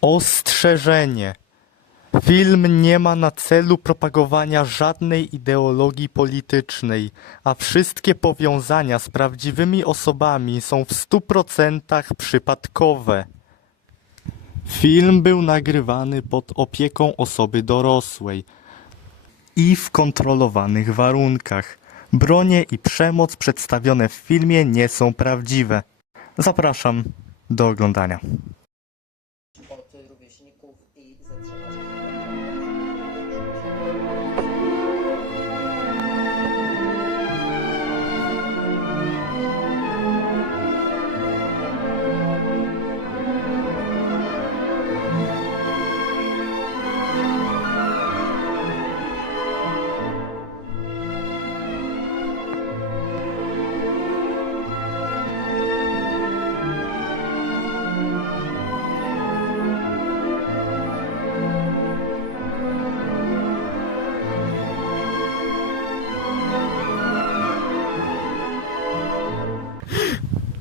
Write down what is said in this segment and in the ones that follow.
Ostrzeżenie. Film nie ma na celu propagowania żadnej ideologii politycznej, a wszystkie powiązania z prawdziwymi osobami są w 100% przypadkowe. Film był nagrywany pod opieką osoby dorosłej i w kontrolowanych warunkach. Bronie i przemoc przedstawione w filmie nie są prawdziwe. Zapraszam do oglądania.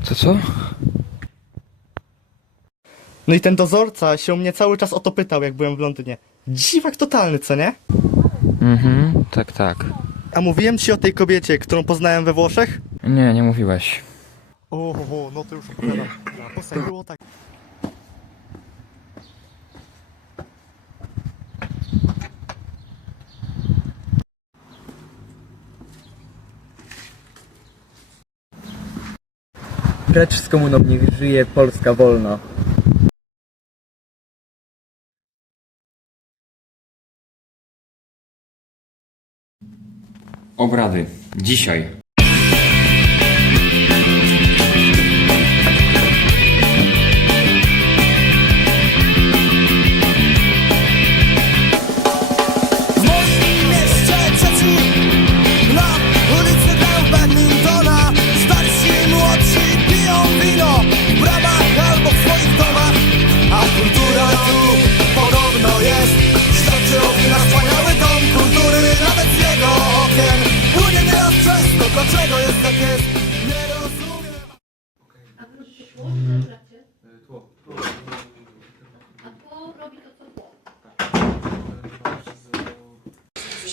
Co co? No i ten dozorca się mnie cały czas o to pytał, jak byłem w Londynie. Dziwak totalny, co nie? Mhm, tak, tak. A mówiłem ci o tej kobiecie, którą poznałem we Włoszech? Nie, nie mówiłeś. O, no to już opowiadam. Na postać było tak. Precz z komuną, niech żyje Polska wolna. Obrady. Dzisiaj.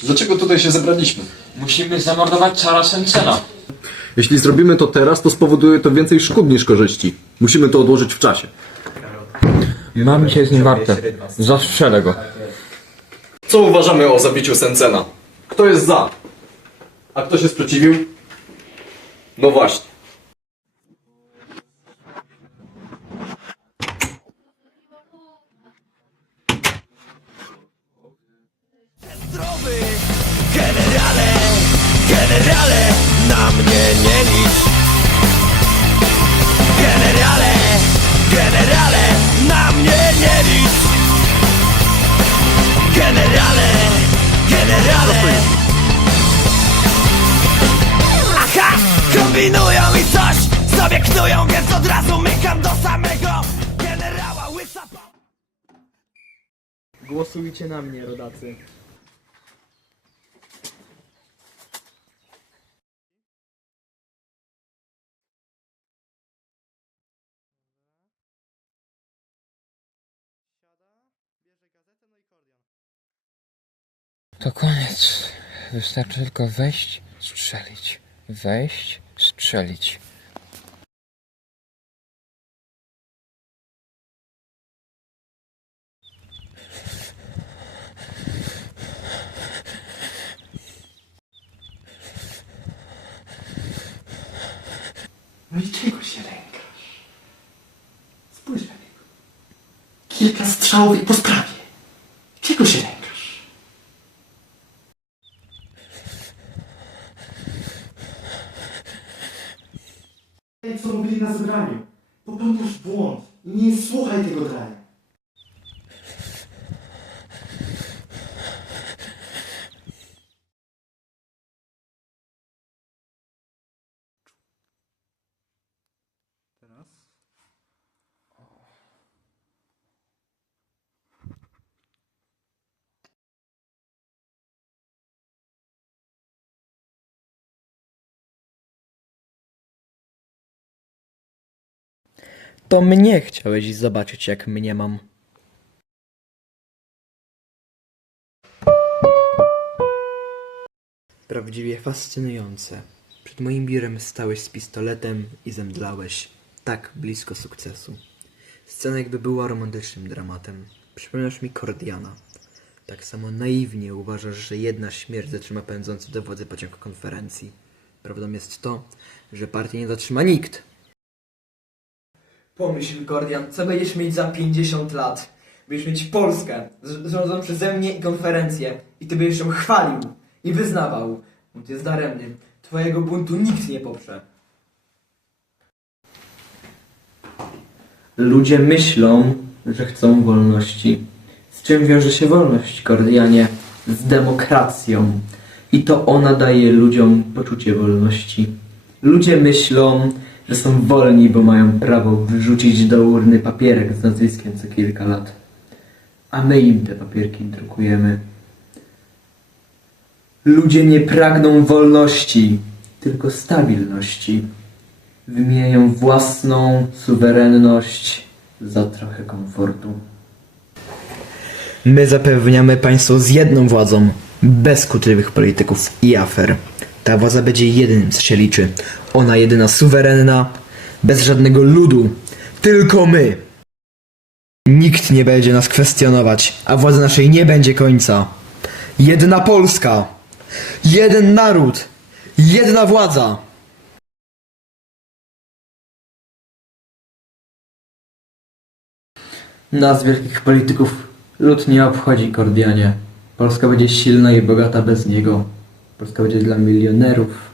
Dlaczego tutaj się zebraliśmy? Musimy zamordować Czara Sencena. Jeśli zrobimy to teraz, to spowoduje to więcej szkód niż korzyści. Musimy to odłożyć w czasie. Mam dzisiaj z nim warte. Zastrzelę go. Co uważamy o zabiciu Sencena? Kto jest za? A kto się sprzeciwił? No właśnie. Generale, na mnie nie licz. Generale, generale, na mnie nie licz. Generale, generale. Aha, kombinują i coś sobie knują Więc od razu mykam do samego generała łysa Głosujcie na mnie, rodacy. To koniec. Wystarczy tylko wejść, strzelić. Wejść, strzelić. No i czego się lękasz? Spójrz na niego. Kilka strzałów i po sprawie. Czego się lękasz? Błąd i nie To mnie chciałeś zobaczyć, jak mniemam. Prawdziwie fascynujące. Przed moim biurem stałeś z pistoletem i zemdlałeś. Tak blisko sukcesu. Scena jakby była romantycznym dramatem. Przypominasz mi Kordiana. Tak samo naiwnie uważasz, że jedna śmierć zatrzyma pędzący do władzy pociąg konferencji. Prawdą jest to, że partii nie zatrzyma nikt. Pomyśl, Gordian, co będziesz mieć za 50 lat? Będziesz mieć Polskę, rządzoną przeze mnie i konferencję. I ty będziesz ją chwalił i wyznawał. Bunt jest daremny. Twojego buntu nikt nie poprze. Ludzie myślą, że chcą wolności. Z czym wiąże się wolność, Kordianie? Z demokracją. I to ona daje ludziom poczucie wolności. Ludzie myślą, że są wolni, bo mają prawo wrzucić do urny papierek z nazwiskiem co kilka lat. A my im te papierki drukujemy. Ludzie nie pragną wolności, tylko stabilności. Wymieniają własną suwerenność za trochę komfortu. My zapewniamy państwo z jedną władzą, bez kłótliwych polityków i afer. Ta władza będzie jedynym, co się liczy. Ona jedyna suwerenna, bez żadnego ludu. Tylko my. Nikt nie będzie nas kwestionować, a władzy naszej nie będzie końca. Jedna Polska. Jeden naród. Jedna władza. Nas wielkich polityków lud nie obchodzi, Kordianie. Polska będzie silna i bogata bez niego. Polska będzie dla milionerów,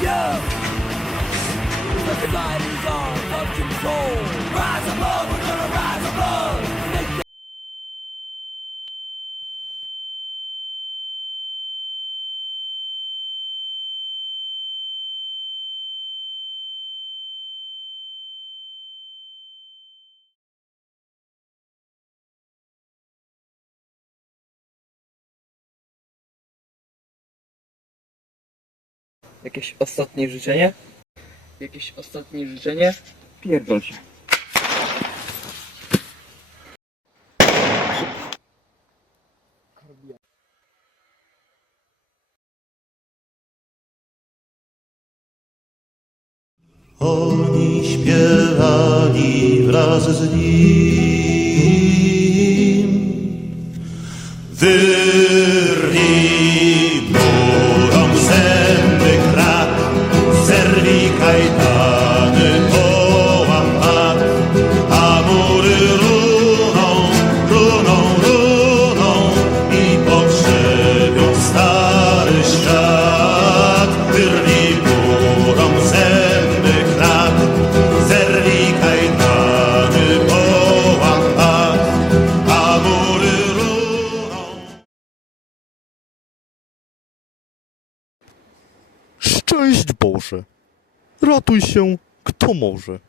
Kordian. To jest mój czas, mogą mnie Jakieś ostatnie życzenie? Jakieś ostatnie życzenie? Pierdol się. Oni śpiewali wraz z nim. Wyrwij Szczęść Boże! Ratuj się, kto może.